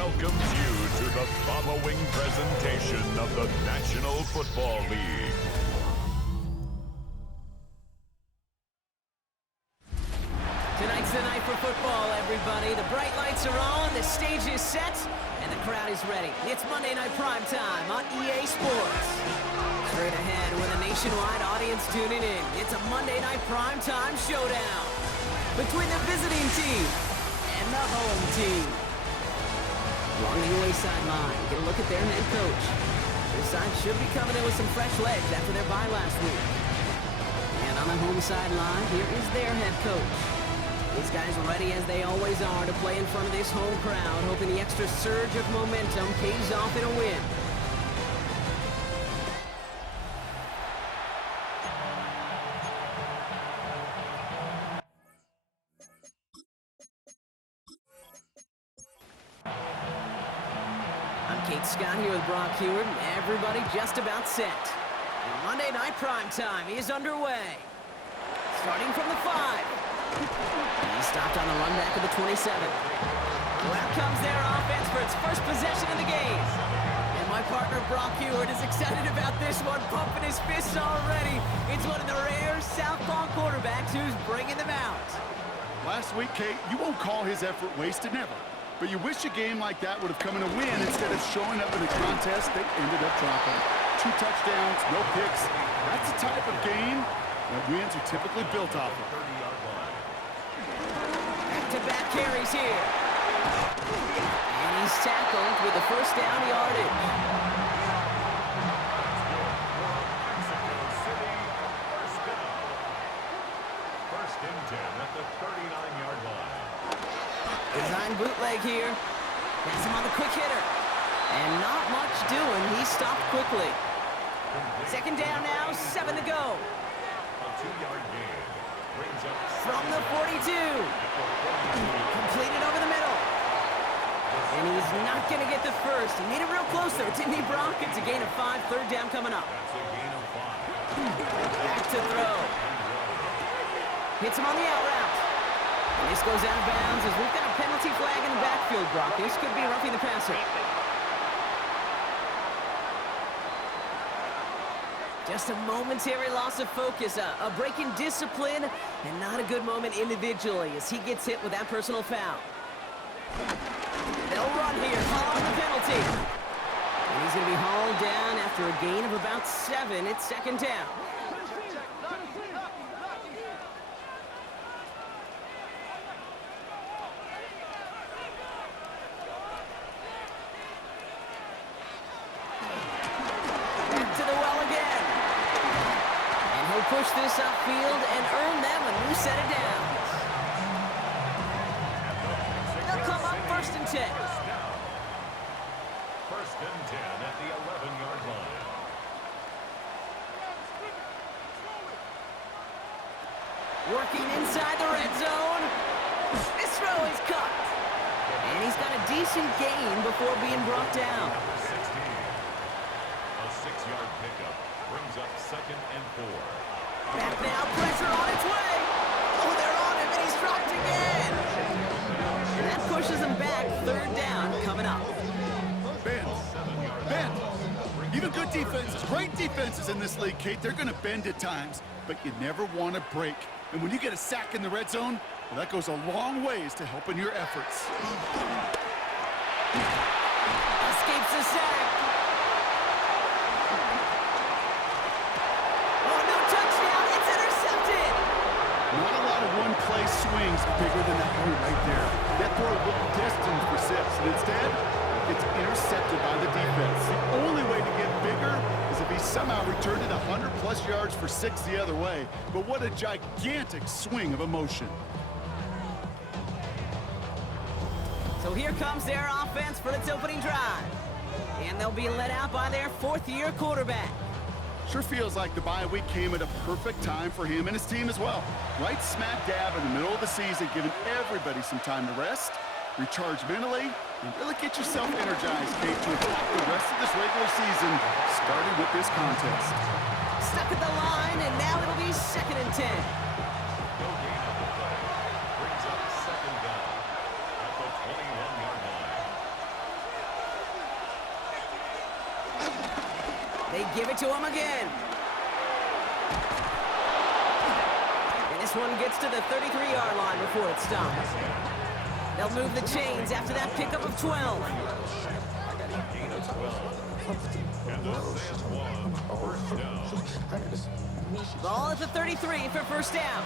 welcomes you to the following presentation of the National Football League. Tonight's the night for football, everybody. The bright lights are on, the stage is set, and the crowd is ready. It's Monday Night Prime Time on EA Sports. Straight ahead with a nationwide audience tuning in, it's a Monday Night Prime Time showdown between the visiting team and the home team. Along the away sideline, get a look at their head coach. Their side should be coming in with some fresh legs after their bye last week. And on the home sideline, here is their head coach. These guys are ready as they always are to play in front of this home crowd, hoping the extra surge of momentum pays off in a win. Scott here with Brock Heward, and everybody just about set. And Monday Night Prime Time is underway. Starting from the 5. He stopped on the run back of the 27. Well, out comes their offense for its first possession of the game. And my partner Brock Heward is excited about this one, pumping his fists already. It's one of the rare southpaw quarterbacks who's bringing them out. Last week, Kate, you won't call his effort wasted, never. But you wish a game like that would have come in a win instead of showing up in a contest that ended up dropping. 2 touchdowns, no picks. That's the type of game that wins are typically built off of. Back-to-back carries here. And he's tackled with the first down yardage. First and 10 at the 39-yard line. Design bootleg here. Has him on the quick hitter. And not much doing. He stopped quickly. Second down now, 7 to go. A 2-yard gain brings up from the 42. Completed over the middle. And he's not going to get the first. He made it real close there, didn't he, Brock? It's a gain of 5, third down coming up. That's a gain of 5. Back to throw. Hits him on the out route. And this goes out of bounds as we've got a penalty flag in the backfield, Brock. This could be roughing the passer. Just a momentary loss of focus, a break in discipline, and not a good moment individually as he gets hit with that personal foul. They'll run here, following the penalty. And he's going to be hauled down after a gain of about 7. It's second down. Push this upfield and earn them a new set of downs. They'll come up first and 10. First and 10 at the 11-yard line. Working inside the red zone. This throw is cut. And he's got a decent gain before being brought down. Number 16. A 6-yard pickup brings up second and 4. Back now, pressure on its way. Oh, they're on him, and he's dropped again. And that pushes him back. Third down coming up. Bend. Even good defenses, great defenses in this league, Kate, they're going to bend at times, but you never want to break. And when you get a sack in the red zone, well, that goes a long ways to helping your efforts. Escapes the sack. One-play swings bigger than that one right there. That throw looked destined for 6, and instead, it's intercepted by the defense. The only way to get bigger is if he somehow returned it 100-plus yards for 6 the other way. But what a gigantic swing of emotion. So here comes their offense for its opening drive. And they'll be led out by their 4th-year quarterback. Sure feels like the bye week came at a perfect time for him and his team as well. Right smack dab in the middle of the season, giving everybody some time to rest, recharge mentally, and really get yourself energized, Kate, to attack the rest of this regular season, starting with this contest. Stuck at the line, and now it'll be second and 10. No gain on the play. Brings up second down at the 21-yard line. They give it to him again. And this one gets to the 33-yard line before it stops. They'll move the chains after that pickup of 12. Ball at the 33 for first down.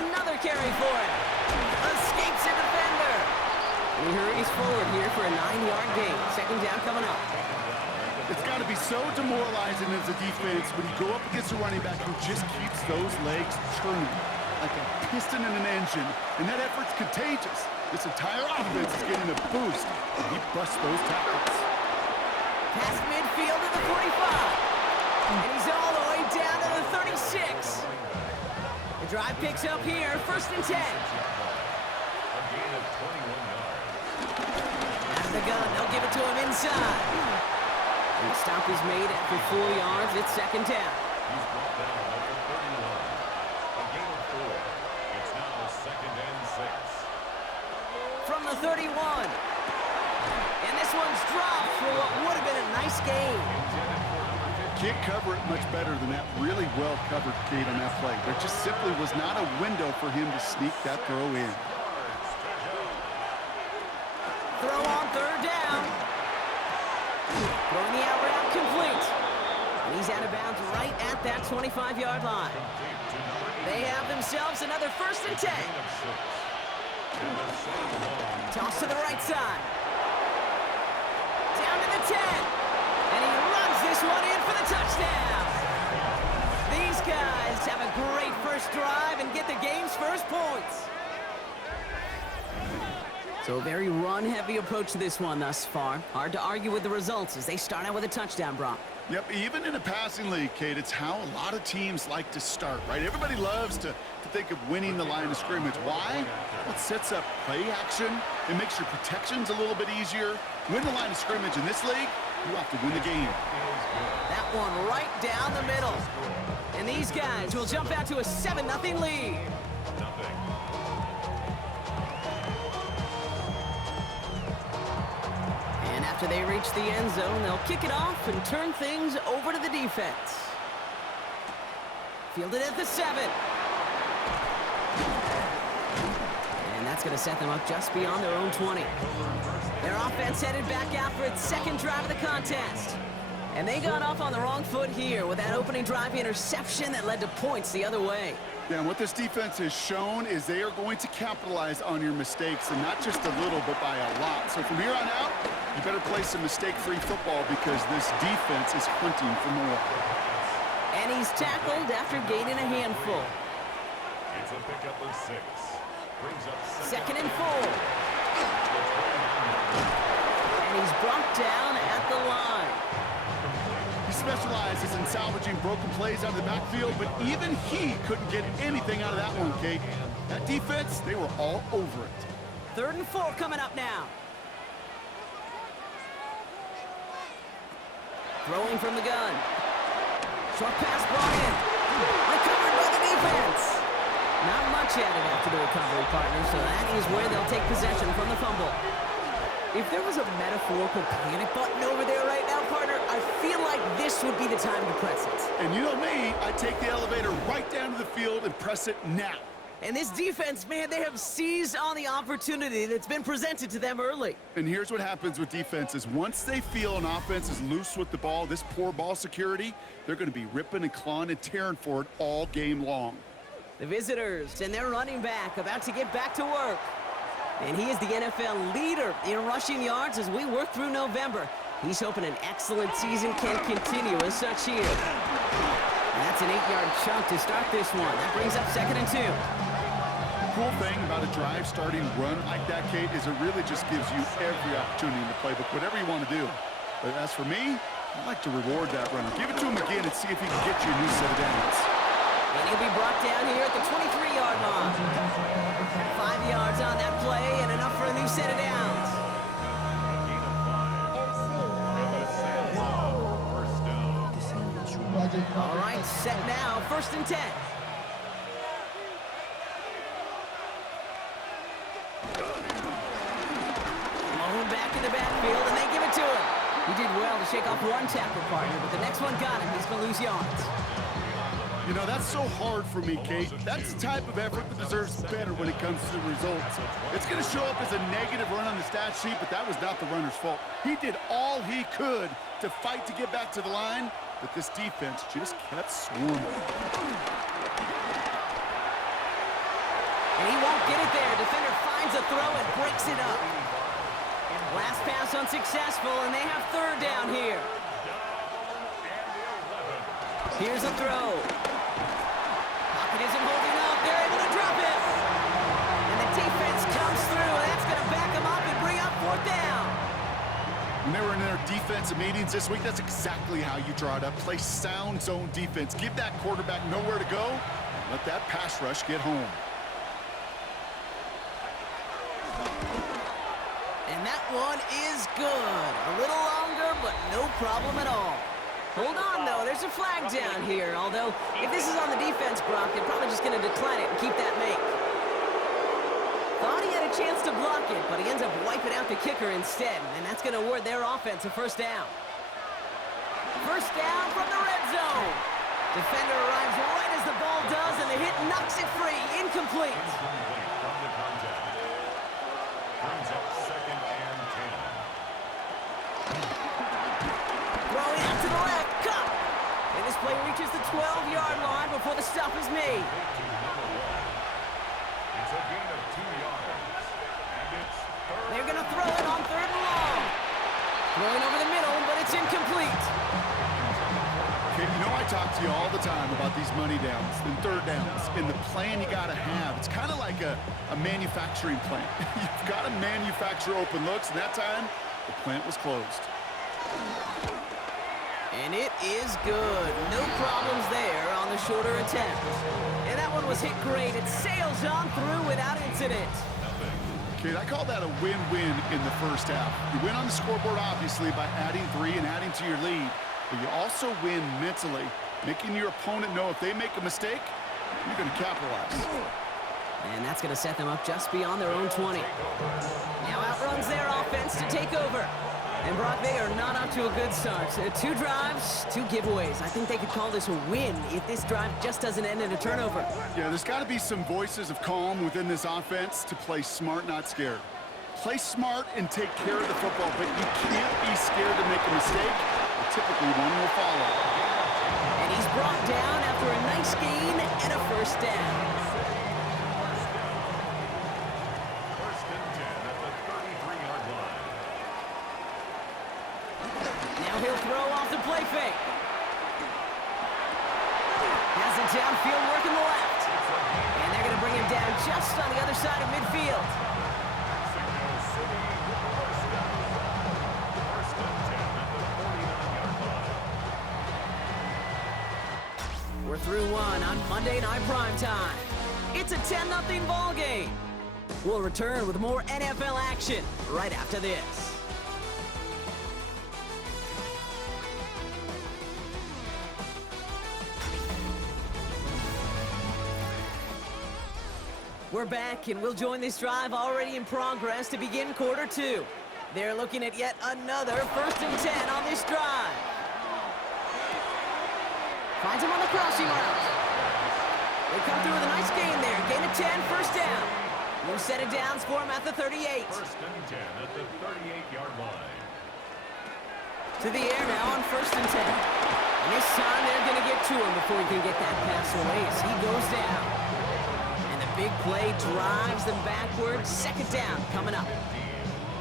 Another carry for him. Escapes a defender. He hurries forward here for a 9-yard gain. Second down coming up. It's got to be so demoralizing as a defense when you go up against a running back who just keeps those legs turning like a piston in an engine, and that effort's contagious. This entire offense is getting a boost, and he busts those tackles. Past midfield to the 45. And he's all the way down to the 36. The drive picks up here, first and 10. Out of the gun, they'll give it to him inside. And the stop is made after 4 yards. It's second down. He's brought down number 31. A gain of 4. It's now second and 6. From the 31. And this one's dropped for what would have been a nice gain. Can't cover it much better than that really well-covered gate on that play. There just simply was not a window for him to sneak that throw in. Throw on third down. Throwing the out route complete. And he's out of bounds right at that 25-yard line. They have themselves another first and 10. Toss to the right side. Down to the 10. And he runs this one in for the touchdown. These guys have a great first drive and get the game's first points. So a very run-heavy approach to this one thus far. Hard to argue with the results as they start out with a touchdown, Brock. Yep, even in a passing league, Kate, it's how a lot of teams like to start, right? Everybody loves to think of winning the line of scrimmage. Why? Well, it sets up play action. It makes your protections a little bit easier. Win the line of scrimmage in this league, you have to win the game. That one right down the middle. And these guys will jump out to a 7-0 lead. And after they reach the end zone, they'll kick it off and turn things over to the defense. Fielded at the 7. And that's going to set them up just beyond their own 20. Their offense headed back out for its second drive of the contest. And they got off on the wrong foot here with that opening drive interception that led to points the other way. Yeah, and what this defense has shown is they are going to capitalize on your mistakes, and not just a little, but by a lot. So from here on out, you better play some mistake-free football because this defense is hunting for more. And he's tackled after gaining a handful. It's a pickup of 6. Brings up second and 4. And he's brought down at the line. He specializes in salvaging broken plays out of the backfield, but even he couldn't get anything out of that one, Kate. That defense, they were all over it. Third and 4 coming up now. Throwing from the gun. Short pass brought in. Recovered by the defense. Not much added after the recovery, partner, so that is where they'll take possession from the fumble. If there was a metaphorical panic button over there right now, partner, I feel like this would be the time to press it. And you know me, I take the elevator right down to the field and press it now. And this defense, man, they have seized on the opportunity that's been presented to them early. And here's what happens with defenses. Once they feel an offense is loose with the ball, this poor ball security, they're going to be ripping and clawing and tearing for it all game long. The visitors and their running back about to get back to work. And he is the NFL leader in rushing yards as we work through November. He's hoping an excellent season can continue as such here. And that's an 8-yard chunk to start this one. That brings up second and 2. Cool thing about a drive starting run like that, Kate, is it really just gives you every opportunity in the playbook, whatever you want to do. But as for me, I like to reward that runner. Give it to him again and see if he can get you a new set of downs. And he'll be brought down here at the 23-yard line. 5 yards on that play and enough for a new set of downs. All right, set now, first and 10. in the backfield, and they give it to him. He did well to shake off one tackle partner, but the next one got him. He's going to lose yards. You know, that's so hard for me, Kate. That's the type of effort that deserves better when it comes to the results. It's going to show up as a negative run on the stat sheet, but that was not the runner's fault. He did all he could to fight to get back to the line, but this defense just kept swarming. And he won't get it there. Defender finds a throw and breaks it up. Last pass unsuccessful, and they have third down here. Here's a throw. Pocket isn't holding up. They're able to drop it. And the defense comes through. That's going to back them up and bring up fourth down. When they were in their defensive meetings this week, that's exactly how you draw it up. Play sound zone defense. Give that quarterback nowhere to go. Let that pass rush get home. And that one is good. A little longer, but no problem at all. Hold on, though. There's a flag down here. Although, if this is on the defense, Brock, they're probably just going to decline it and keep that make. Thought he had a chance to block it, but he ends up wiping out the kicker instead. And that's going to award their offense a first down. First down from the red zone. Defender arrives right as the ball does, and the hit knocks it free. Incomplete. From the contact. Brings up second and 10. Throwing out to the left, cut! And this play reaches the 12-yard line before the stop is made. It's a gain of 2 yards. And it's third. They're going to throw it on third and long. Throwing over the middle, but it's incomplete. Okay, you know I talk to you all the time about these money downs and third downs and the plan you got to have. It's kind of like a manufacturing plant. You've got to manufacture open looks, and that time, the plant was closed. And it is good. No problems there on the shorter attempt. And that one was hit great. It sails on through without incident. Kate, I call that a win-win in the first half. You win on the scoreboard, obviously, by adding 3 and adding to your lead. But you also win mentally, making your opponent know if they make a mistake, you're going to capitalize. And that's going to set them up just beyond their own 20. Now outruns their offense to take over. And Brock, they are not off to a good start. 2 drives, 2 giveaways. I think they could call this a win if this drive just doesn't end in a turnover. Yeah, there's got to be some voices of calm within this offense to play smart, not scared. Play smart and take care of the football, but you can't be scared to make a mistake. Typically, one will follow. And he's brought down after a nice gain and a first down. First and 10 at the 33-yard line. Now he'll throw off the play fake. Has it downfield, working the left. And they're going to bring him down just on the other side of midfield. Signal City with the first down. First and 10 at the 49-yard line. We're through one on Monday Night Primetime. It's a 10-0 ball game. We'll return with more NFL action right after this. We're back, and we'll join this drive already in progress to begin quarter 2. They're looking at yet another first and 10 on this drive. Finds him on the crossing route. They come through with a nice gain there. Gain of 10, first down. New set of downs for him at the 38. First and 10 at the 38-yard line. To the air now on first and 10. And this time they're going to get to him before he can get that pass away as he goes down. And the big play drives them backwards. Second down coming up.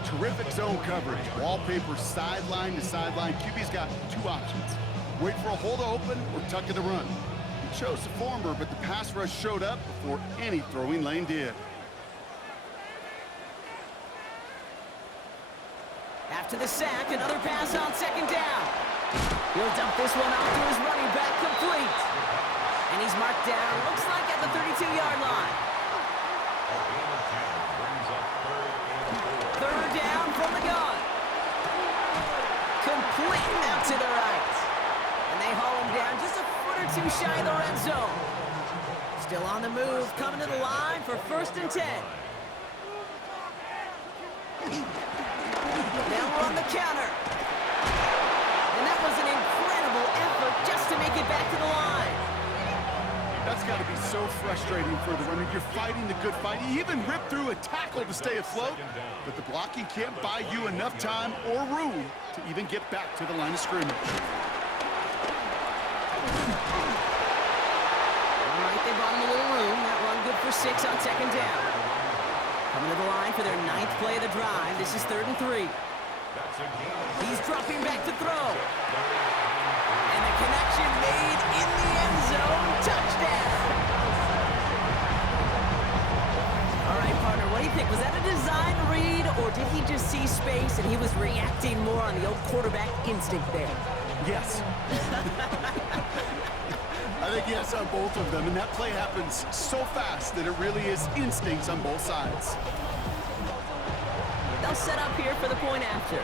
Terrific zone coverage. Wallpaper sideline to sideline. QB's got 2 options. Wait for a hole to open or tuck in the run. He chose the former, but the pass rush showed up before any throwing lane did. After the sack, another pass on second down. He'll dump this one off to his running back, complete. And he's marked down, looks like at the 32-yard line. A gain of 10 brings up third and 4. Third down from the gun. Complete out to the right. And they haul him down just a foot or 2 shy of the red zone. Still on the move, coming to the line for first and 10. Now we're on the counter. And that was an incredible effort just to make it back to the line. That's got to be so frustrating for the runner. You're fighting the good fight. You even ripped through a tackle to stay afloat, but the blocking can't buy you enough time or room to even get back to the line of scrimmage. All right, they brought him a little room. That run good for 6 on second down. Coming to the line for their 9th play of the drive. This is 3rd and 3. He's dropping back to throw. And the connection made in the end zone. Touchdown. All right, partner, what do you think? Was that a design read, or did he just see space and he was reacting more on the old quarterback instinct there? Yes. I think yes on both of them, and that play happens so fast that it really is instincts on both sides. They'll set up here for the point after.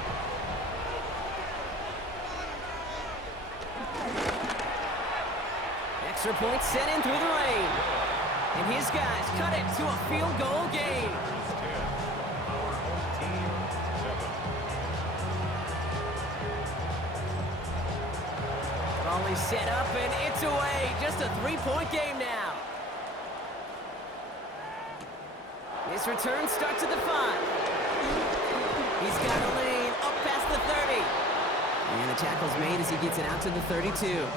Extra point set in through the rain. And his guys cut it to a field goal game. Volley set up and it's away. Just a 3-point game now. This return starts at the 5. He's got a lane up past the 30. And the tackle's made as he gets it out to the 32.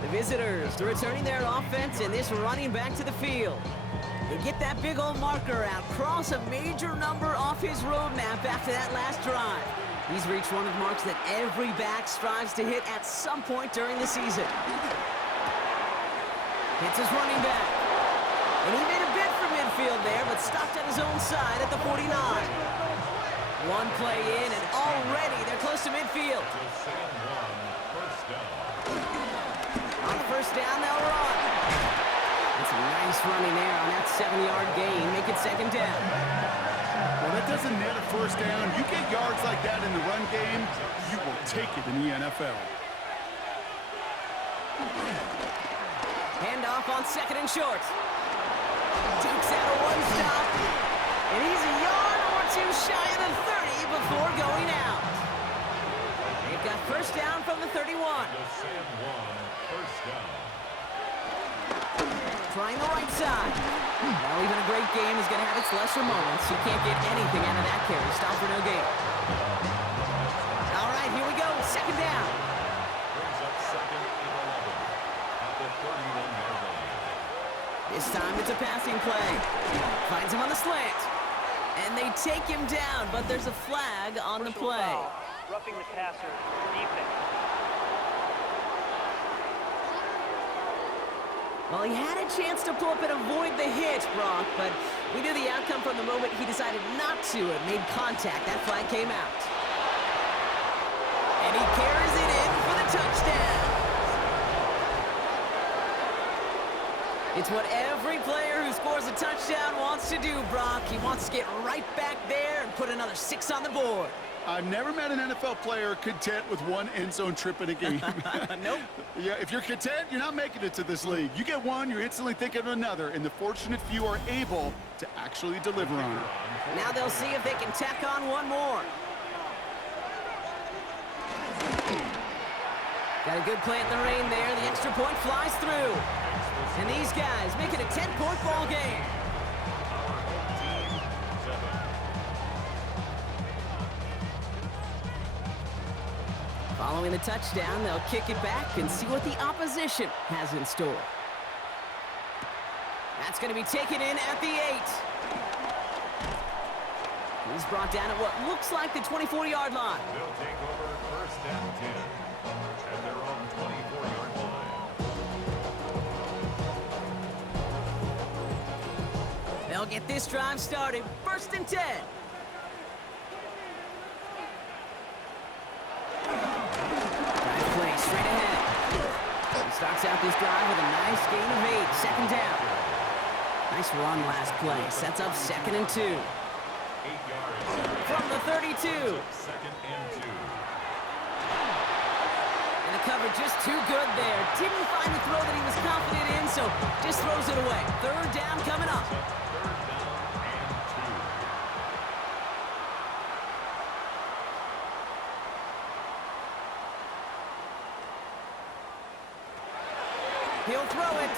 The visitors returning their offense and this running back to the field. They get that big old marker out, cross a major number off his roadmap after that last drive. He's reached one of the marks that every back strives to hit at some point during the season. Hits his running back. And he made a bid for midfield there, but stopped at his own side at the 49. One play in, and already they're close to midfield. On the first down, they'll run. That's a nice running there on that 7-yard gain. Make it second down. Well, that doesn't net a first down. You get yards like that in the run game, you will take it in the NFL. Handoff on 2nd and short. Takes out a one-stop. And he's a yard or two shy of the 30 before going out. They've got first down from the 31. Trying the right side. Well, even a great game is going to have its lesser moments. You can't get anything out of that carry. Stop for no gain. All right, here we go. Second down. This time it's a passing play. Finds him on the slant. And they take him down, but there's a flag on the play. Roughing the passer, defense. Well, he had a chance to pull up and avoid the hit, Brock, but we knew the outcome from the moment he decided not to and made contact. That flag came out. And he carries it in for the touchdown. It's what every player who scores a touchdown wants to do, Brock. He wants to get right back there and put another 6 on the board. I've never met an NFL player content with one end zone trip in a game. Nope. Yeah, if you're content, you're not making it to this league. You get one, you're instantly thinking of another, and the fortunate few are able to actually deliver on it. Now they'll see if they can tack on one more. Got a good play at the rain there. The extra point flies through. And these guys make it a 10-point ball game. Following the touchdown, they'll kick it back and see what the opposition has in store. That's going to be taken in at the 8. He's brought down at what looks like the 24-yard line. They'll take over first down 10 at their own 24-yard line. They'll get this drive started. First and 10. Play straight ahead. He starts out this drive with a nice gain of 8. Second down. Nice run last play. Sets up 2nd and 2. 8 yards. From the 32. Second and 2. And the cover just too good there. Didn't find the throw that he was confident in, so just throws it away. Third down coming up. Third down and 2. He'll throw it.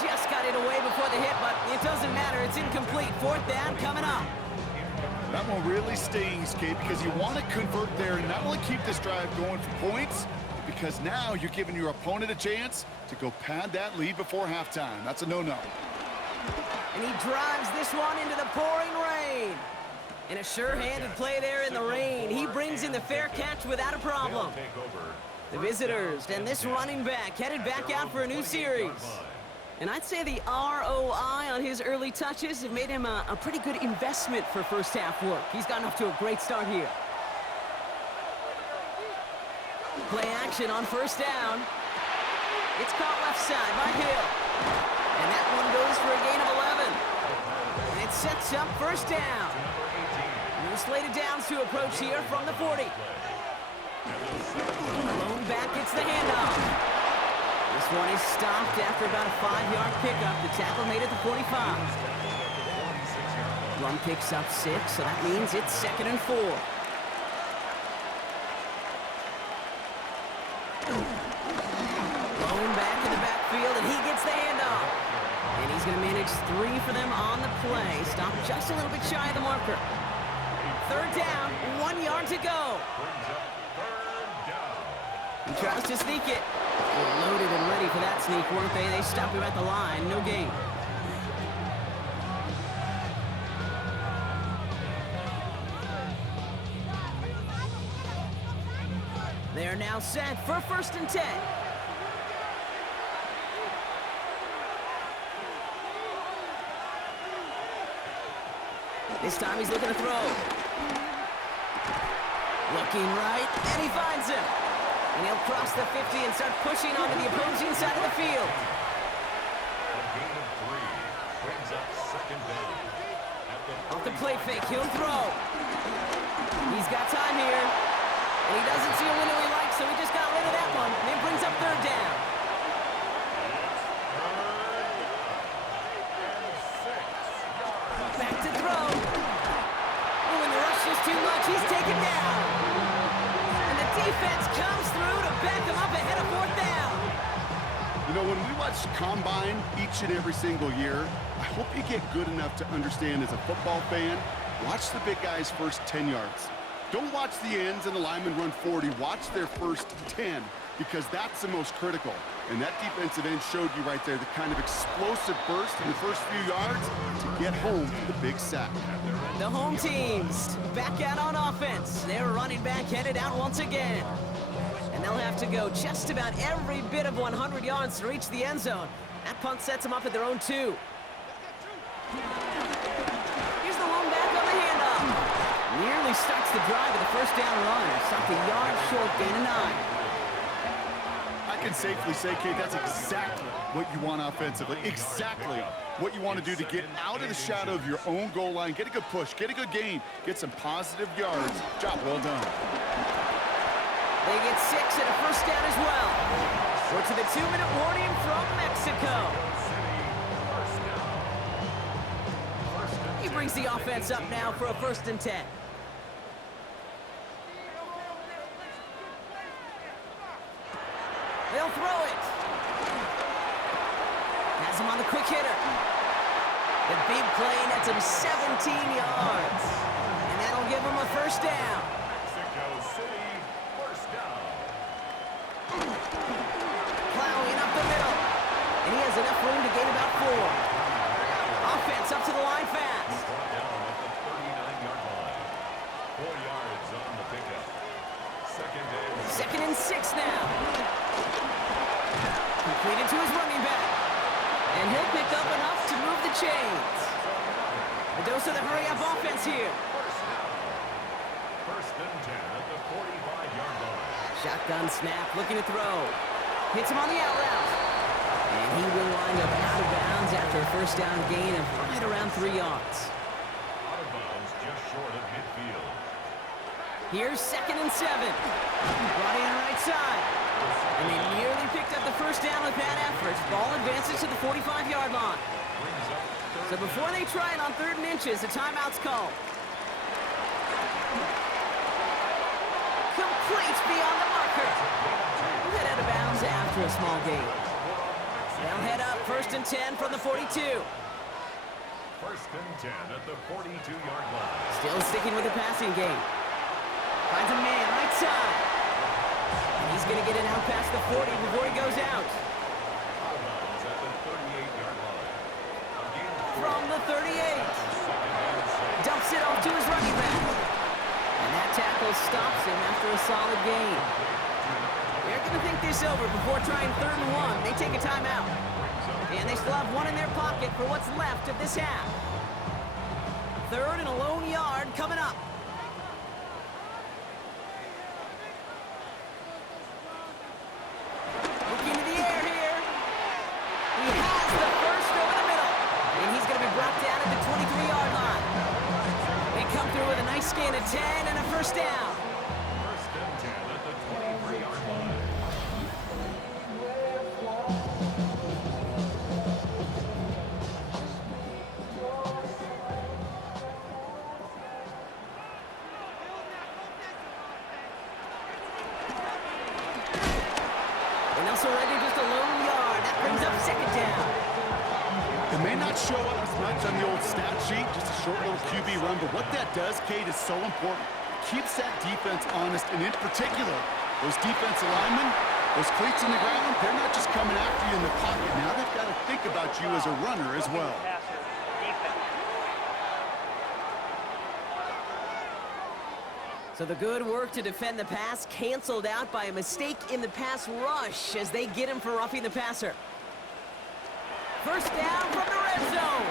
Just got it away before the hit, but it doesn't matter. It's incomplete. Fourth down coming up. That one really stings, Kate, because you want to convert there and not only keep this drive going for points, because now you're giving your opponent a chance to go pad that lead before halftime. That's a no-no. And he drives this one into the pouring rain. And a sure-handed play there in the rain. He brings in the fair catch without a problem. The visitors and this running back headed back out for a new series. And I'd say the ROI on his early touches have made him a pretty good investment for first half work. He's gotten off to a great start here. Play action on first down. It's caught left side by Hill. And that one goes for a gain of 11. And it sets up first down. New slated downs to approach here from the 40. Lone back gets the handoff. This one is stopped after about a 5-yard pickup. The tackle made it to 45. Run picks up 6, so that means it's 2nd and 4. Lone back in the backfield, and he gets the handoff. And he's going to manage 3 for them on the play. Stopped just a little bit shy of the marker. Third down, 1 yard to go. He tries to sneak it. They were loaded and ready for that sneak, weren't they? They stopped him at the line. No gain. They are now set for 1st and 10. This time he's looking to throw. Looking right, and he finds him. And he'll cross the 50 and start pushing onto the opposing side of the field. A gain of 3 brings up 2nd down. Off the play fake, he'll throw. He's got time here. And he doesn't see a window he likes, so he just got rid of that one. And it brings up 3rd down. Back to throw. Oh, when the rush is too much, he's taken down. And the defense comes through to back him up ahead of 4th down. You know, when we watch Combine each and every single year, I hope you get good enough to understand as a football fan, watch the big guys' first 10 yards. Don't watch the ends and the linemen run 40. Watch their first 10, because that's the most critical. And that defensive end showed you right there the kind of explosive burst in the first few yards to get home for the big sack. The home teams back out on offense. Their running back headed out once again. And they'll have to go just about every bit of 100 yards to reach the end zone. That punt sets them up at their own 2. Here's the lone back on the handoff. Nearly starts the drive with a first down run. Stopped a yard short, gain of 9. I can safely say, Kate, that's exactly what you want offensively. Exactly what you want to do to get out of the shadow of your own goal line, get a good push, get a good gain, get some positive yards. Job well done. They get 6 and a first down as well. We're to the 2-minute warning from Mexico. He brings the offense up now for a 1st and 10. They'll throw it. Has him on the quick hitter. The big play nets him 17 yards. And that'll give him a first down. Mexico City, 1st down. Plowing up the middle. And he has enough room to gain about 4. Offense up to the line fast. Brought down at the 39-yard line. 4 yards on the pickup. 2nd and 6 now. Completed to his running back. And he'll pick up enough to move the chains. A dose of the hurry-up offense here. 1st and 10 at the 45-yard line. Shotgun snap, looking to throw. Hits him on the out route. And he will wind up out of bounds after a first down gain of right around 3 yards. Out of bounds just short of midfield. Here's 2nd and 7. Brought in right side. And they nearly picked up the first down with that effort. Ball advances to the 45-yard line. So before they try it on 3rd and inches, a timeout's called. Complete beyond the marker. Head out of bounds after after a small gain. They'll head up 1st and 10 from the 42. 1st and 10 at the 42-yard line. Still sticking with the passing game. Finds a man right side. And he's going to get it out past the 40 before he goes out. Out of bounds at the 38-yard line. Again, From the 38. 2nd and 6. Dumps it off to his running back. And that tackle stops him after a solid gain. They're going to think this over before trying 3rd and 1. They take a timeout. And they still have one in their pocket for what's left of this half. 3rd and a lone yard coming up. Looking to the air here. He has the first over the middle. And he's going to be brought down at the 23-yard line. They come through with a nice gain of 10 and a first down. 1st and 10 at the 23-yard line. And they'll surrender just a lone yard. That brings up 2nd down. It may not show up as much on the old stat sheet, just a short little QB run, but what that does, Kate, is so important. Keeps that defense honest, and in particular, those defensive linemen, those cleats in the ground, they're not just coming after you in the pocket. Now they've got to think about you as a runner as well. Passer, defense. So the good work to defend the pass canceled out by a mistake in the pass rush as they get him for roughing the passer. First down from the red zone.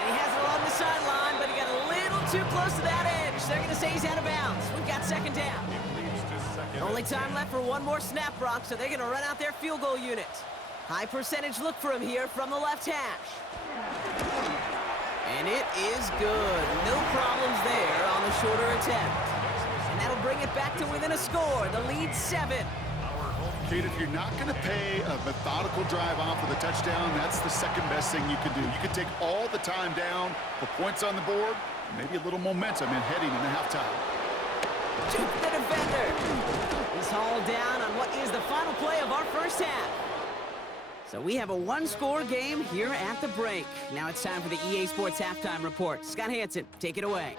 And he has it along the sideline, but he got a little too close to that edge. They're going to say he's out of bounds. We've got 2nd down. It leads to 2nd. Only time left for one more snap, Brock, so they're going to run out their field goal unit. High percentage look for him here from the left hash. And it is good. No problems there on the shorter attempt. And that'll bring it back to within a score. The lead 7. Kate, if you're not going to pay a methodical drive off with a touchdown, that's the second best thing you can do. You can take all the time down, put points on the board, maybe a little momentum in heading into halftime. Juke the defender. He's hauled down on what is the final play of our first half. So we have a one-score game here at the break. Now it's time for the EA Sports Halftime Report. Scott Hansen, take it away.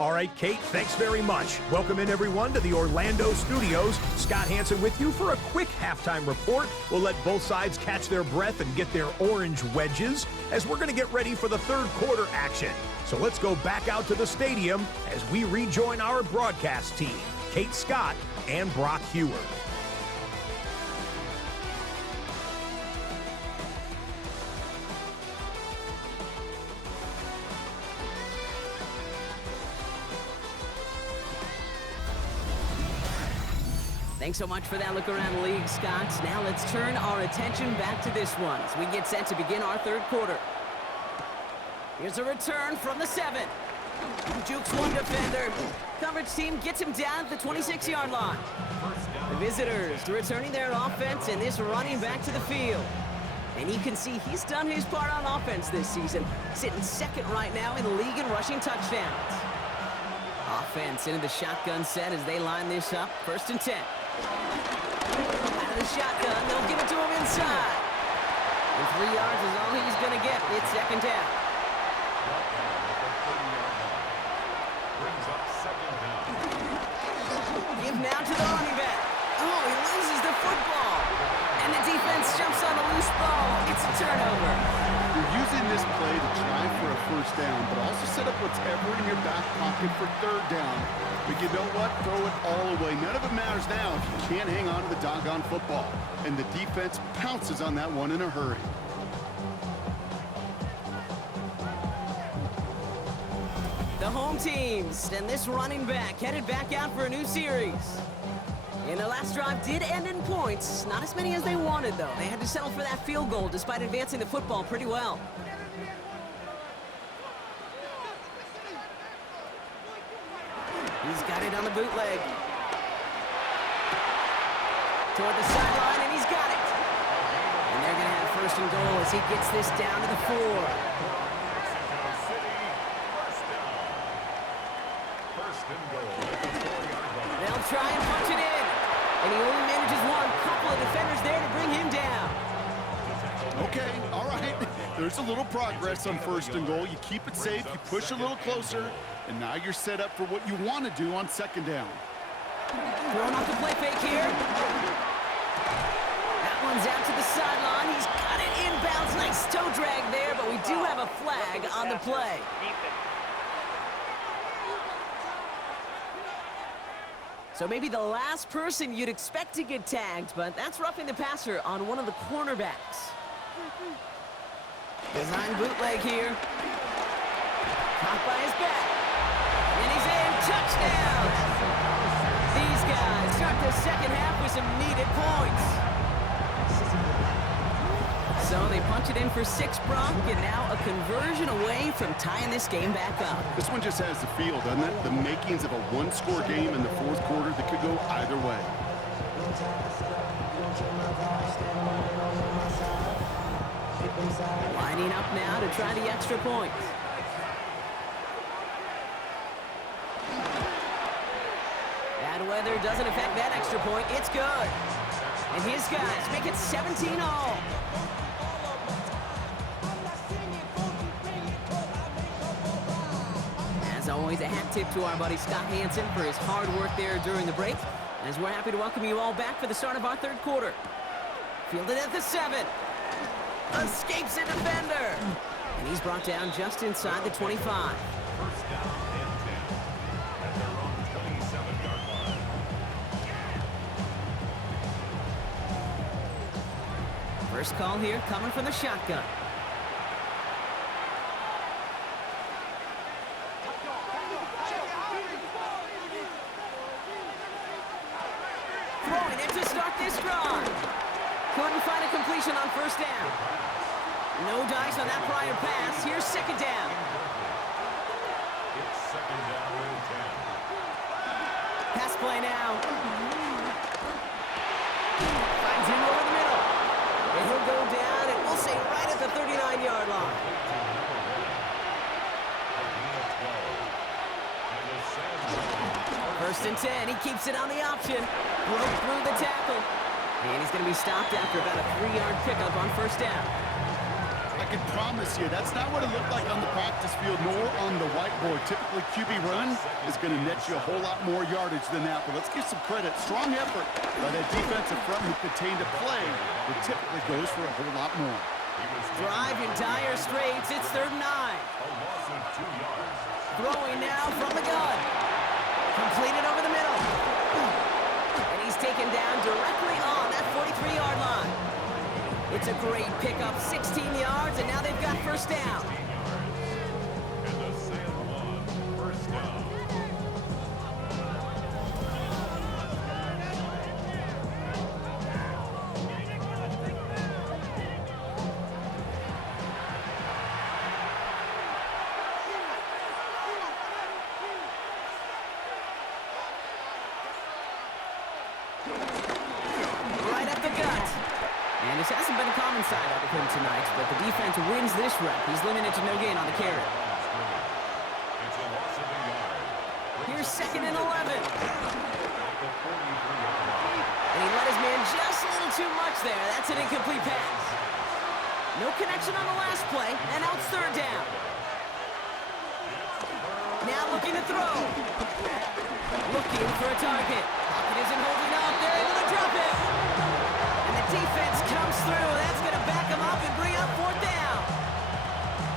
All right, Kate, thanks very much. Welcome in, everyone, to the Orlando studios. Scott Hansen with you for a quick halftime report. We'll let both sides catch their breath and get their orange wedges as we're going to get ready for the 3rd quarter action. So let's go back out to the stadium as we rejoin our broadcast team, Kate Scott and Brock Hewer. Thanks so much for that look around the league, Scott. Now let's turn our attention back to this one as we get set to begin our 3rd quarter. Here's a return from the 7. Jukes one defender. Coverage team gets him down at the 26-yard line. The visitors returning their offense and this running back to the field. And you can see he's done his part on offense this season, sitting 2nd right now in the league in rushing touchdowns. Offense into the shotgun set as they line this up. 1st and 10. Out of the shotgun, they'll give it to him inside. And 3 yards is all he's going to get. It's 2nd down. Brings up 2nd down. Give now to the running back. Oh, he loses the football. And the defense jumps on a loose ball. It's a turnover. You're using this play to try for a first down, but also set up whatever in your back pocket for 3rd down. But you know what? Throw it all away. None of it matters now if you can't hang on to the doggone football. And the defense pounces on that one in a hurry. The home teams and this running back headed back out for a new series. And the last drive did end in points. Not as many as they wanted, though. They had to settle for that field goal despite advancing the football pretty well. He's got it on the bootleg. Toward the sideline, and he's got it. And they're going to have 1st and goal as he gets this down to the 4. Mexico City, 1st down. 1st and goal at the 4-yard line. They'll try and punch it in. And he only manages one. defenders there to bring him down. Okay, all right. There's a little progress on 1st and goal. You keep it safe, you push a little closer, and now you're set up for what you want to do on 2nd down. Throwing off the play fake here. That one's out to the sideline. He's got it inbounds. Nice toe drag there, but we do have a flag on the play. So maybe the last person you'd expect to get tagged, but that's roughing the passer on one of the cornerbacks. Design bootleg here. Caught by his back. And he's in. Touchdown! These guys start the second half with some needed points. So they punch it in for 6, Brock, and now a conversion away from tying this game back up. This one just has the feel, doesn't it? The makings of a one-score game in the 4th quarter that could go either way. Lining up now to try the extra point. Bad weather doesn't affect that extra point. It's good. And his guys make it 17 all. As always, a hat tip to our buddy Scott Hansen for his hard work there during the break. As we're happy to welcome you all back for the start of our 3rd quarter. Fielded at the 7. Escapes a defender. And he's brought down just inside the 25. 1st down and 10 at their own 27-yard line. First call here coming from the shotgun. Throwing it to start this drive. Couldn't find a completion on 1st down. No dice on that prior pass. Here's 2nd down. It's 2nd down and 10. Pass play now. Finds him over the middle. And he'll go down, and we'll say right at the 39-yard line. First and 10. He keeps it on the option. Broke through the tackle. And he's going to be stopped after about a 3-yard pickup on 1st down. I can promise you, that's not what it looked like on the practice field nor on the whiteboard. Typically, QB run is going to net you a whole lot more yardage than that. But let's give some credit. Strong effort by that defensive front who contained a play that typically goes for a whole lot more. Drive in dire straits. It's 3rd and 9. A loss of 2 yards. Throwing now from the gun. Completed over the middle. And he's taken down directly on that 43-yard line. It's a great pickup, 16 yards, and now they've got 1st down. And the San Juan 1st down. Right at the gut. And this hasn't been a common side out of him tonight, but the defense wins this rep. He's limited to no gain on the carry. It's a loss of a yard. Here's 2nd and 11. At the 43-yard line. And he let his man just a little too much there. That's an incomplete pass. No connection on the last play, and now it's 3rd down. Now looking to throw. Looking for a target. Pocket isn't holding up. They're able to drop it. And the defense comes through. That's going to back them up and bring up 4th down.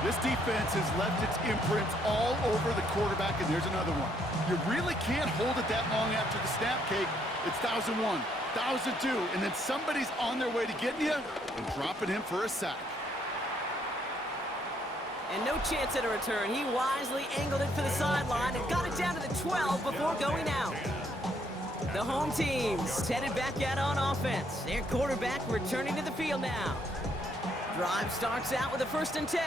This defense has left its imprints all over the quarterback, and there's another one. You really can't hold it that long after the snap, Kate. It's 1,001, 1,002, and then somebody's on their way to getting you and dropping him for a sack. And no chance at a return. He wisely angled it for the sideline and got it down to the 12 before going out. The home team's headed back out on offense. Their quarterback returning to the field now. Drive starts out with a 1st and 10.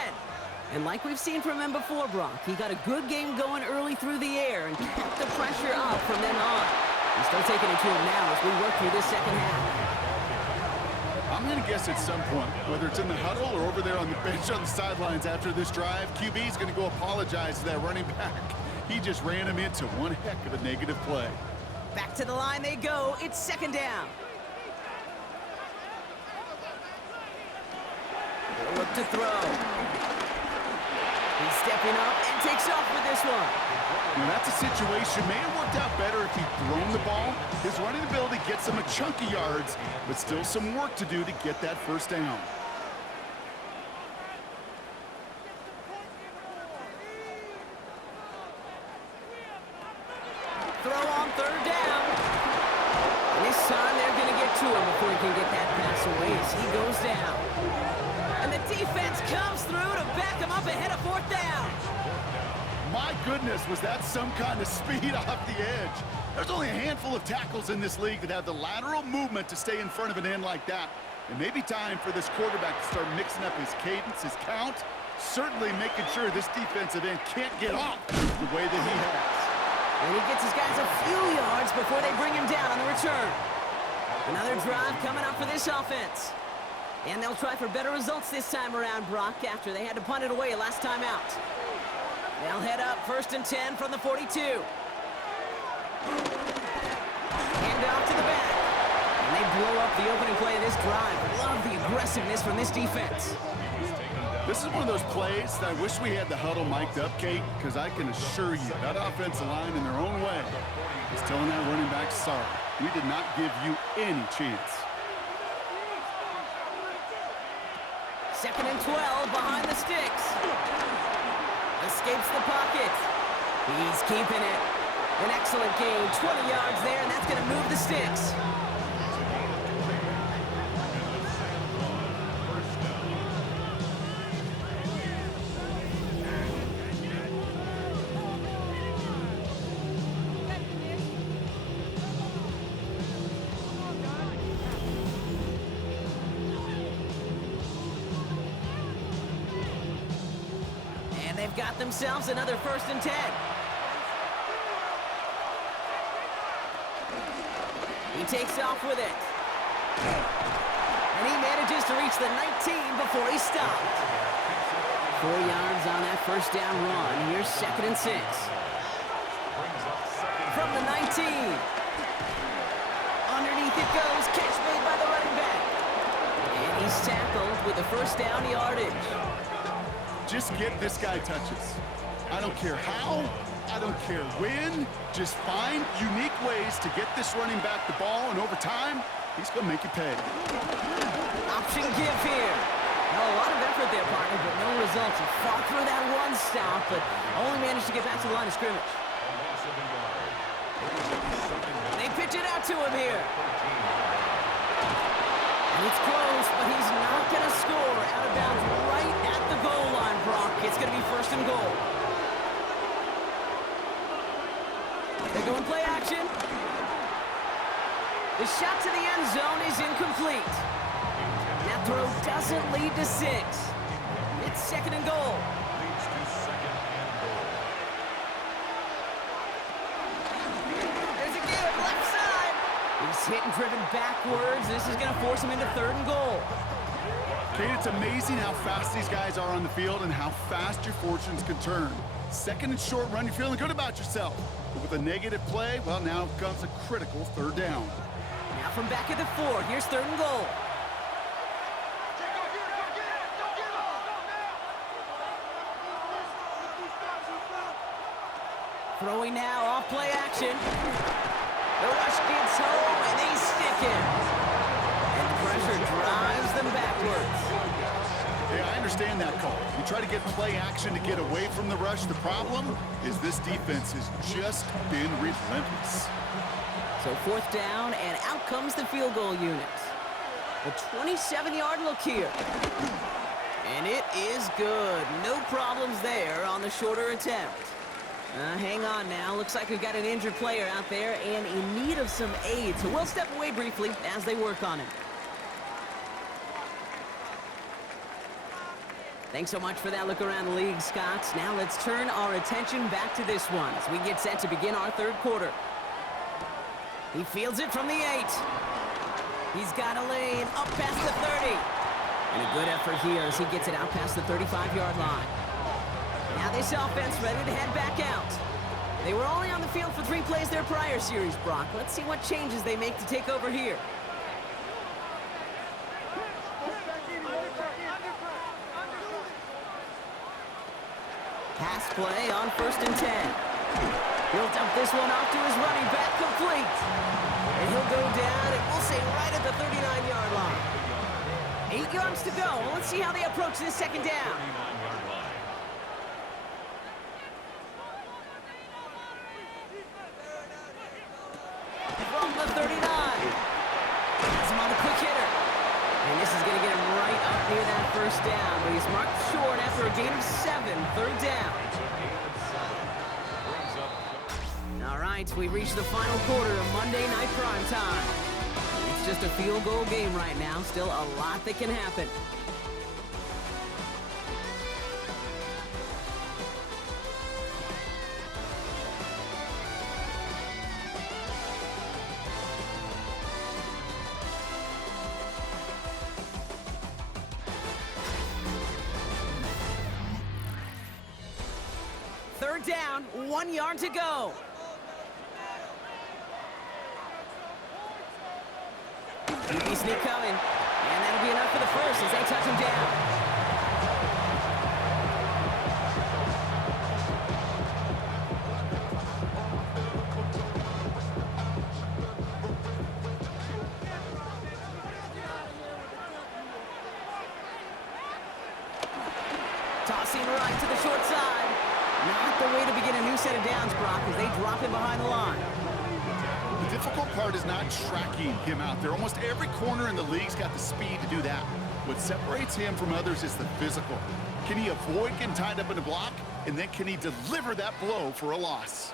And like we've seen from him before, Brock, he got a good game going early through the air and kept the pressure up from then on. He's still taking it to him now as we work through this second half. I'm going to guess at some point, whether it's in the huddle or over there on the bench on the sidelines after this drive, QB's going to go apologize to that running back. He just ran him into one heck of a negative play. Back to the line they go. It's 2nd down. set to throw. He's stepping up and takes off with this one. Now that's a situation, may have worked out better if he'd thrown the ball. His running ability gets him a chunk of yards, but still some work to do to get that first down. Throw on third down. And this time they're going to get to him before he can get that pass away as he goes down. And the defense comes through to back him up ahead of fourth down. My goodness, was that some kind of speed off the edge. There's only a handful of tackles in this league that have the lateral movement to stay in front of an end like that. It may be time for this quarterback to start mixing up his cadence, his count, certainly making sure this defensive end can't get off the way that he has. And he gets his guys a few yards before they bring him down on the return. Another drive coming up for this offense. And they'll try for better results this time around, Brock, after they had to punt it away last time out. They'll head up 1st and 10 from the 42. Hand off to the back. And they blow up the opening play of this drive. Love the aggressiveness from this defense. This is one of those plays that I wish we had the huddle mic'd up, Kate, because I can assure you that offensive line in their own way is telling that running back, sorry, we did not give you any chance. 2nd and 12 behind the sticks. Escapes the pocket. He's keeping it. An excellent gain, 20 yards there, and that's going to move the sticks. They've got themselves another 1st and 10. He takes off with it. And he manages to reach the 19 before he stopped. 4 yards on that first down run. Here's 2nd and 6. From the 19. Underneath it goes. Catch made by the running back. And he's tackled with the first down yardage. Just get this guy touches. I don't care how, I don't care when. Just find unique ways to get this running back the ball, and over time, he's going to make you pay. Option give here. Now, a lot of effort there, partner, but no results. He fought through that one stop, but only managed to get back to the line of scrimmage. They pitch it out to him here. And it's close, but he's not going to score. Out of bounds right at the goal line, Brock. It's going to be 1st and goal. They're going play action. The shot to the end zone is incomplete. That throw doesn't lead to 6. It's 2nd and goal. Leads to 2nd and goal. There's a give, left side. He's hit and driven backwards. This is going to force him into 3rd and goal. Kate, it's amazing how fast these guys are on the field and how fast your fortunes can turn. 2nd and short run, you're feeling good about yourself. But with a negative play, well, now comes a critical 3rd down. Now from back at the 4, here's 3rd and goal. Throwing now, off play action. The rush gets home, and they stick him. And the pressure drives them backwards. Hey, I understand that call. You try to get play action to get away from the rush. The problem is this defense has just been relentless. So 4th down, and out comes the field goal unit. A 27-yard look here. And it is good. No problems there on the shorter attempt. Hang on now. Looks like we've got an injured player out there and in need of some aid. So we'll step away briefly as they work on him. Thanks so much for that look around the league, Scott. Now let's turn our attention back to this one as we get set to begin our 3rd quarter. He fields it from the 8. He's got a lane up past the 30. And a good effort here as he gets it out past the 35-yard line. Now this offense ready to head back out. They were only on the field for 3 plays their prior series, Brock. Let's see what changes they make to take over here. Pass play on 1st and 10. He'll dump this one off to his running back, complete. And he'll go down, and we'll say right at the 39-yard line. 8 yards to go. Let's see how they approach this second down. From the 39. That's him on the quick hitter. And this is going to get him right up near that 1st down. But he's marked short after a gain of 7, 3rd down. All right, we reached the final quarter of Monday Night Prime Time. It's just a field goal game right now. Still a lot that can happen. Third down, 1 yard to go. QB sneak coming, and that'll be enough for the first as they touch him down. Tossing right to the short side. Not the way to begin a new set of downs, Brock, as they drop him behind the line. The difficult part is not tracking him out there. Almost every corner in the league's got the speed to do that. What separates him from others is the physical. Can he avoid getting tied up in a block? And then can he deliver that blow for a loss?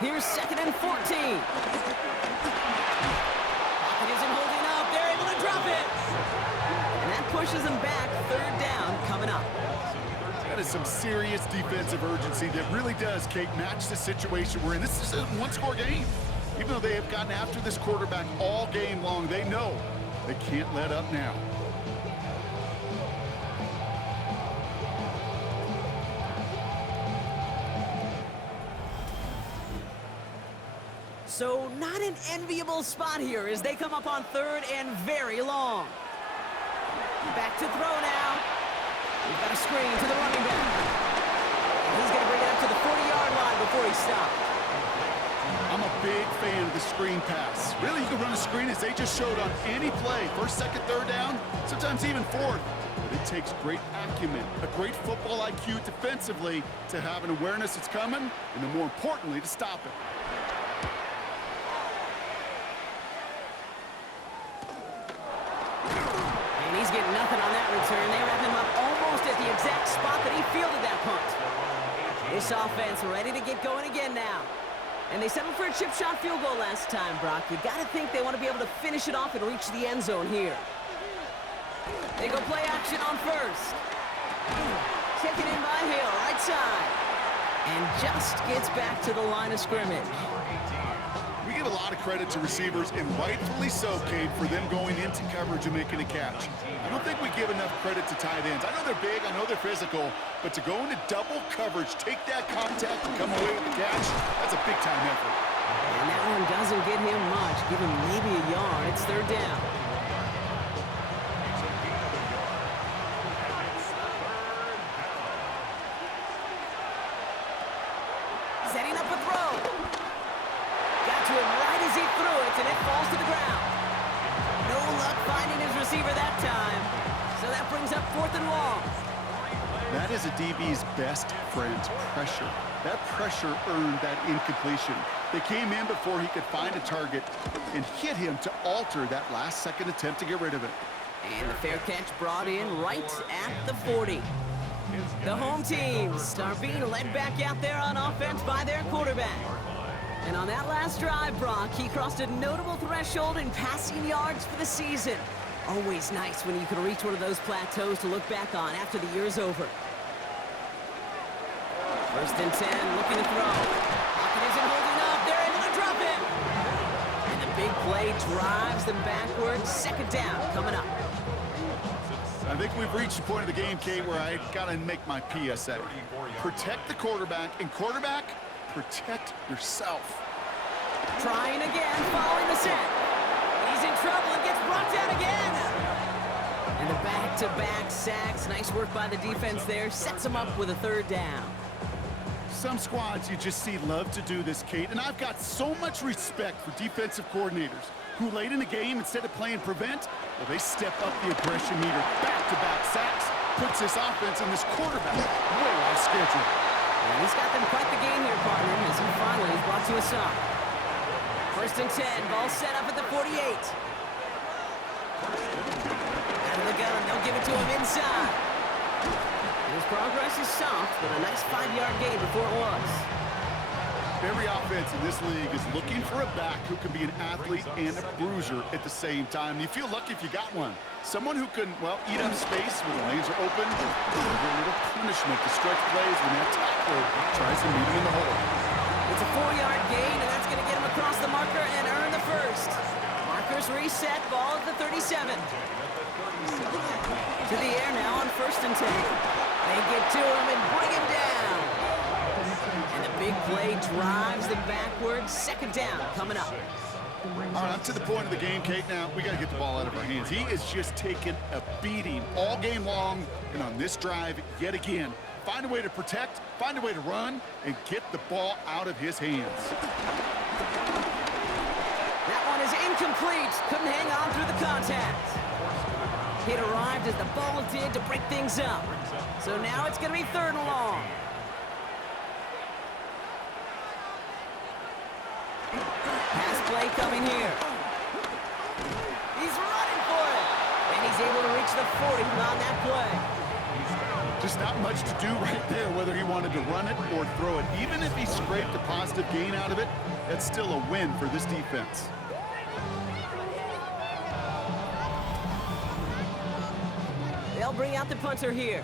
Here's 2nd and 14. Pocket isn't holding up. They're able to drop it. And that pushes them back. 3rd down coming up. That is some serious defensive urgency that really does, Kate, match the situation we're in. This is a one-score game. Even though they have gotten after this quarterback all game long, they know they can't let up now. So not an enviable spot here as they come up on 3rd and very long. Back to throw now. We've got a screen to the running back. He's going to bring it up to the 40-yard line before he stops. I'm a big fan of the screen pass. Really, you can run a screen as they just showed on any play. 1st, 2nd, 3rd down, sometimes even 4th. But it takes great acumen, a great football IQ defensively to have an awareness it's coming, and then more importantly, to stop it. And he's getting nothing on that return. They wrap him up almost at the exact spot that he fielded that punt. This offense ready to get going again now. And they settled for a chip shot field goal last time, Brock. You got to think they want to be able to finish it off and reach the end zone here. They go play action on 1st. Taken in by Hill, right side. And just gets back to the line of scrimmage. We give a lot of credit to receivers, and rightfully so, Kate, for them going into coverage and making a catch. I don't think we give enough credit to tight ends. I know they're big, I know they're physical, but to go into double coverage, take that contact, and come away with the catch, that's a big-time effort. And that one doesn't get him much. Give him maybe a yard. It's 3rd down. Setting up a throw. Got to him right as he threw it, and it falls to the ground. No luck finding his receiver that time. So that brings up 4th and long. That is a DB's best friend, pressure. That pressure earned that incompletion. They came in before he could find a target and hit him to alter that last-second attempt to get rid of it. And the fair catch brought in right at the 40. The home teams are being led back out there on offense by their quarterback. And on that last drive, Brock, he crossed a notable threshold in passing yards for the season. Always nice when you can reach one of those plateaus to look back on after the year's over. 1st and 10, looking to throw. Pocket isn't holding up. They're able to drop it. And the big play drives them backwards. 2nd down coming up. I think we've reached the point of the game, Kate, where I got to make my PSA. Protect the quarterback, and quarterback, protect yourself. Trying again, following the set. He's in trouble and gets brought down again. And the back Back-to-back sacks. Nice work by the defense there. Sets them up with a third down. Some squads you just see love to do this, Kate, and I've got so much respect for defensive coordinators who late in the game, instead of playing prevent, well, they step up the aggression meter. Back-to-back sacks puts this offense and this quarterback way off schedule. And he's got them quite the game here, partner, as he finally is brought to a stop. 1st and 10, ball set up at the 48. Out of the gun, they'll give it to him inside. And his progress is soft, but a nice 5-yard gain before it was. Every offense in this league is looking for a back who can be an athlete and a bruiser at the same time. You feel lucky if you got one. Someone who can, well, eat up space when the lanes are open, deliver a little punishment to stretch plays when that tackler tries to meet him in the hole. It's a 4-yard gain, and that's going to get him across the marker and earn the first. Markers reset, ball at the 37. To the air now on 1st and 10. They get to him and bring him down. And the big play drives them backwards. 2nd down coming up. All right, up to the point of the game, Kate. Now, we got to get the ball out of our hands. He is just taking a beating all game long, and on this drive, yet again, find a way to protect, find a way to run, and get the ball out of his hands. That one is incomplete. Couldn't hang on through the contact. It arrived as the ball did to break things up. So now it's going to be 3rd and long. Pass play coming here. He's running for it. And he's able to reach the 40 on that play. Just not much to do right there, whether he wanted to run it or throw it. Even if he scraped a positive gain out of it, that's still a win for this defense. They'll bring out the punter here.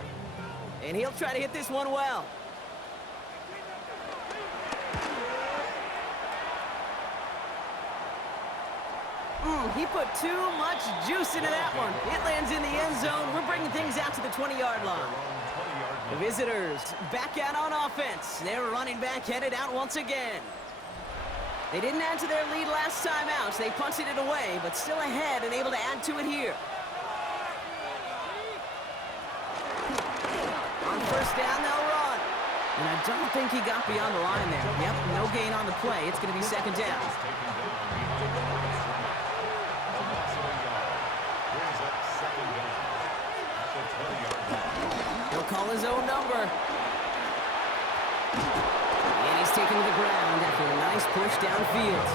And he'll try to hit this one well. He put too much juice into that one. It lands in the end zone. We're bringing things out to the 20-yard line. The visitors back out on offense. Their running back headed out once again. They didn't add to their lead last time out. So they punted it away, but still ahead and able to add to it here. On 1st down, they'll run. And I don't think he got beyond the line there. Yep, no gain on the play. It's going to be 2nd down. He'll call his own number. And he's taken to the ground after a nice push downfield.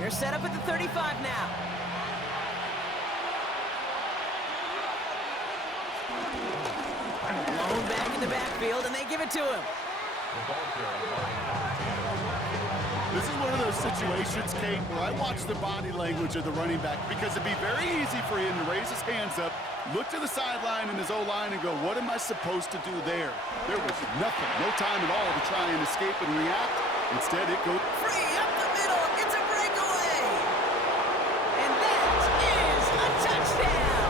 They're set up at the 35 now. Blown back in the backfield, and they give it to him. This is one of those situations, Kate, where I watch the body language of the running back because it'd be very easy for him to raise his hands up, look to the sideline and his O-line and go, what am I supposed to do there? There was nothing, no time at all to try and escape and react. Instead, it goes Free up the middle. It's a breakaway. And that is a touchdown.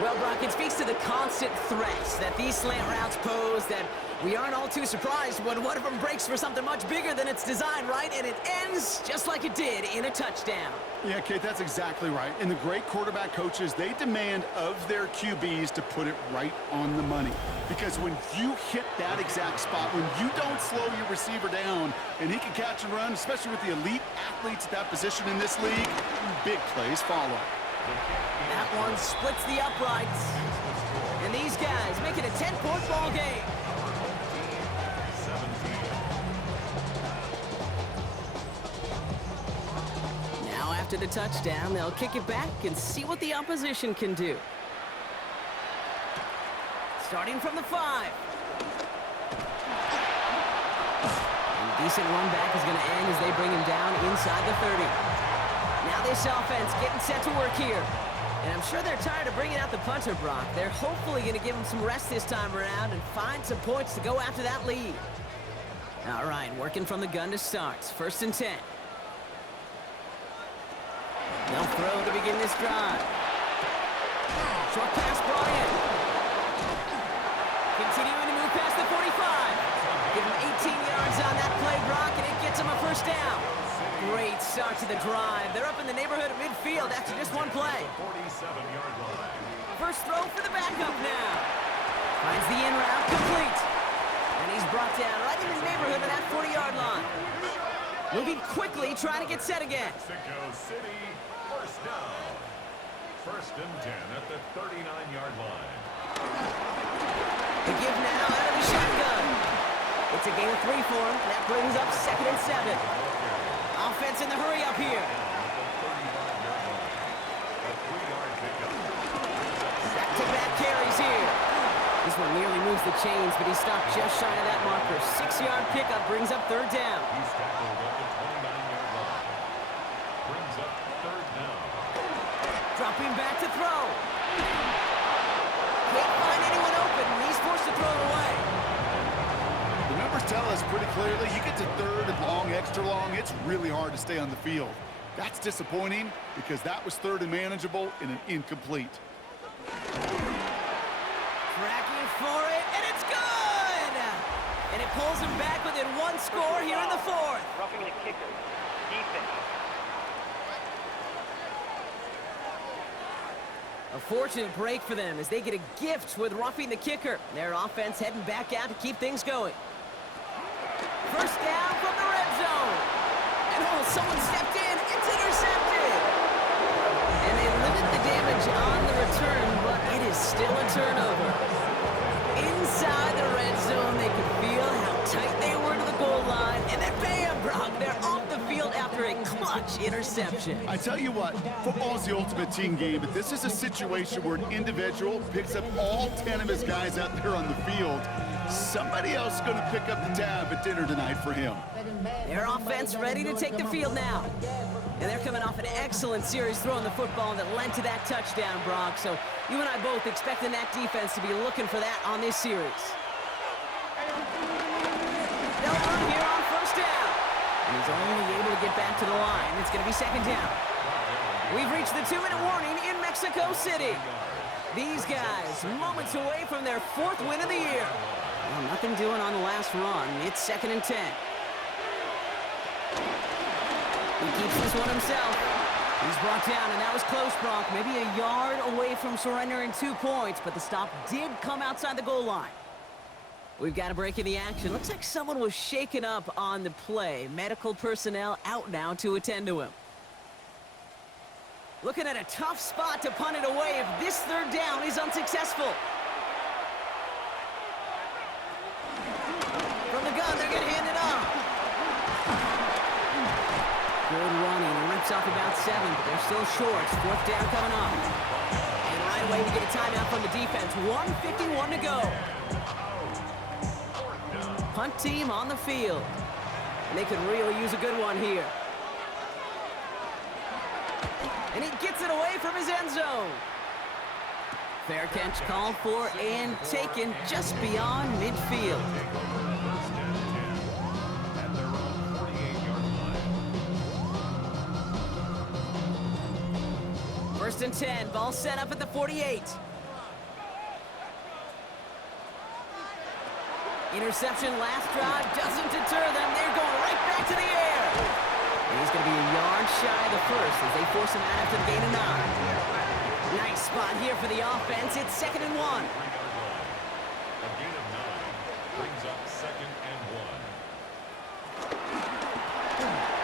Well, Brock, it speaks to the constant threats that these slant routes pose, that we aren't all too surprised when one of them breaks for something much bigger than it's designed, right? And it ends just like it did in a touchdown. Yeah, Kate, that's exactly right. And the great quarterback coaches, they demand of their QBs to put it right on the money. Because when you hit that exact spot, when you don't slow your receiver down and he can catch and run, especially with the elite athletes at that position in this league, big plays follow. That one splits the uprights. And these guys make it a 10-point ball game. Now after the touchdown, they'll kick it back and see what the opposition can do. Starting from the 5. And a decent run back is going to end as they bring him down inside the 30. Now this offense getting set to work here. And I'm sure they're tired of bringing out the punter, Brock. They're hopefully going to give him some rest this time around and find some points to go after that lead. All right, working from the gun to start. 1st and 10. They'll throw to begin this drive. Short pass brought in. Continuing to move past the 45. yards on that play, Brock, and it gets him a first down. Great start to the drive. They're up in the neighborhood of midfield after just one play. 47-yard line. First throw for the backup now. Finds the in route, complete. And he's brought down right in the neighborhood of that 40-yard line. Moving quickly, trying to get set again. Mexico City, first down. First and 10 at the 39-yard line. The give now out of the shotgun. It's a gain of 3 for him. That brings up 2nd and 7. Offense in the hurry up here. Back-to-back carries here. This one nearly moves the chains, but he stopped just shy of that marker. 6-yard pickup brings up 3rd down. He's tackled at the 29-yard line. Brings up 3rd down. Dropping back to throw. Can't find anyone open, and he's forced to throw it away. The numbers tell us pretty clearly, you get to 3rd and long, extra long, it's really hard to stay on the field. That's disappointing because that was 3rd and manageable in an incomplete. Tracking for it, and it's good! And it pulls him back within 1 score here in the 4th. Roughing the kicker. Defense. A fortunate break for them as they get a gift with roughing the kicker. Their offense heading back out to keep things going. First down from the red zone. And oh, someone stepped in. It's intercepted. And they limit the damage on the return, but it is still a turnover. Inside the red zone, they could feel how tight they were to the goal line. And then bam, Brock, they're off the field after a clutch interception. I tell you what, football is the ultimate team game, but this is a situation where an individual picks up all 10 of his guys out there on the field. Somebody else is going to pick up the tab at dinner tonight for him. Their offense ready to take the field now. And they're coming off an excellent series throwing the football that led to that touchdown, Brock. So you and I both expecting that defense to be looking for that on this series. They'll run here on first down. And he's only able to get back to the line. It's going to be 2nd down. We've reached the 2-minute warning in Mexico City. These guys moments away from their 4th win of the year. Well, nothing doing on the last run. It's 2nd and 10. He keeps this one himself. He's brought down, and that was close, Brock. Maybe a yard away from surrendering 2 points, but the stop did come outside the goal line. We've got a break in the action. Looks like someone was shaken up on the play. Medical personnel out now to attend to him. Looking at a tough spot to punt it away if this 3rd down is unsuccessful. From the gun, they're going to hand it off. Good running. He rips off about 7, but they're still short. 4th down coming up. And right away we get a timeout from the defense. 1:51 to go. Punt team on the field. And they could really use a good one here. And he gets it away from his end zone. Fair catch called for and taken just beyond midfield. At their own 48-yard line. 1st and 10. Ball set up at the 48. Interception last drive doesn't deter them. They're going right back to the air. And he's going to be a yard shy of the 1st as they force him out after the gain of 9. Nice spot here for the offense. It's 2nd and 1. A gain of 9 brings up 2nd and 1.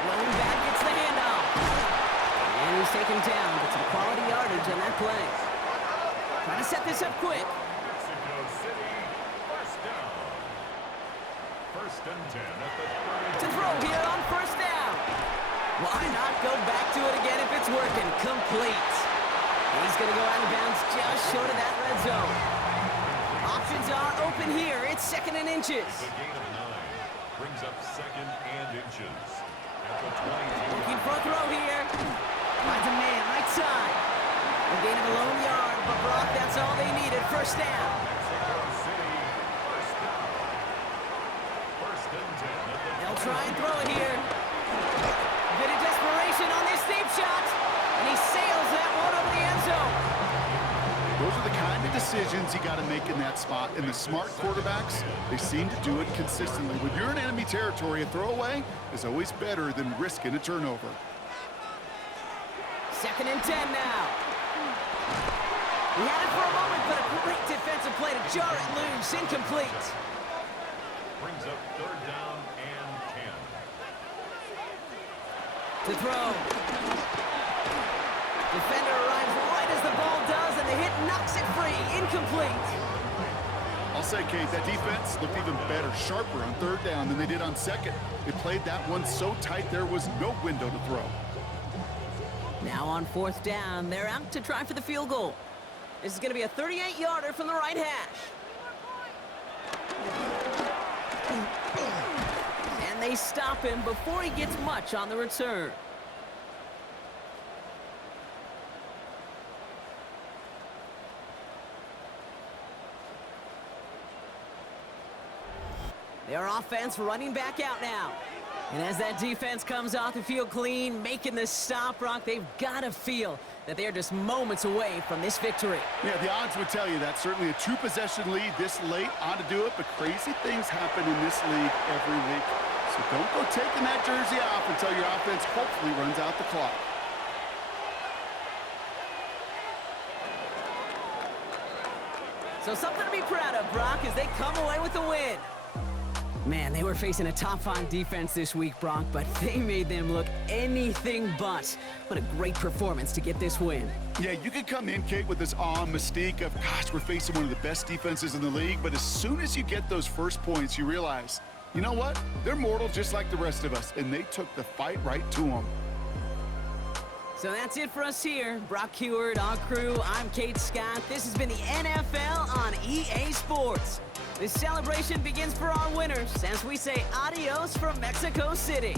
Rolling back gets the handoff. And he's taken down, but some quality yardage on that play. Trying to set this up quick. Mexico City, first down. 1st and 10 at the 30. To throw here on first down. Why not go back to it again if it's working? Complete. He's going to go out of bounds just short of that red zone. Options are open here. It's 2nd and inches. The gain of 9 brings up 2nd and inches. At the 22. Looking for a throw here. Finds a man right side. A gain of a lone yard, but Brock, that's all they needed. First down. Mexico City, first down. 1st and 10 at the They'll try and throw it here. Bit of desperation on this deep shot. And he sails that one over the end zone. Those are the kind of decisions you got to make in that spot. And the smart quarterbacks, they seem to do it consistently. When you're in enemy territory, a throwaway is always better than risking a turnover. 2nd and 10 now. He had it for a moment, but a great defensive play to jar it loose. Incomplete. Brings up 3rd down and 10. To throw. Defender arrives right as the ball does, and the hit knocks it free. Incomplete. I'll say, Kate, that defense looked even better, sharper on 3rd down than they did on 2nd. They played that one so tight there was no window to throw. Now on 4th down, they're out to try for the field goal. This is going to be a 38-yarder from the right hash. And they stop him before he gets much on the return. Their offense running back out now. And as that defense comes off the field clean, making the stop, Brock, they've got to feel that they're just moments away from this victory. Yeah, the odds would tell you that. Certainly a 2-possession lead this late ought to do it, but crazy things happen in this league every week. So don't go taking that jersey off until your offense hopefully runs out the clock. So something to be proud of, Brock, as they come away with the win. Man, they were facing a top-5 defense this week, Brock, but they made them look anything but. What a great performance to get this win. Yeah, you could come in, Kate, with this awe and mystique of, gosh, we're facing one of the best defenses in the league, but as soon as you get those first points, you realize, you know what? They're mortal just like the rest of us, and they took the fight right to them. So that's it for us here. Brock Heward, our crew, I'm Kate Scott. This has been the NFL on EA Sports. The celebration begins for our winners as we say adios from Mexico City.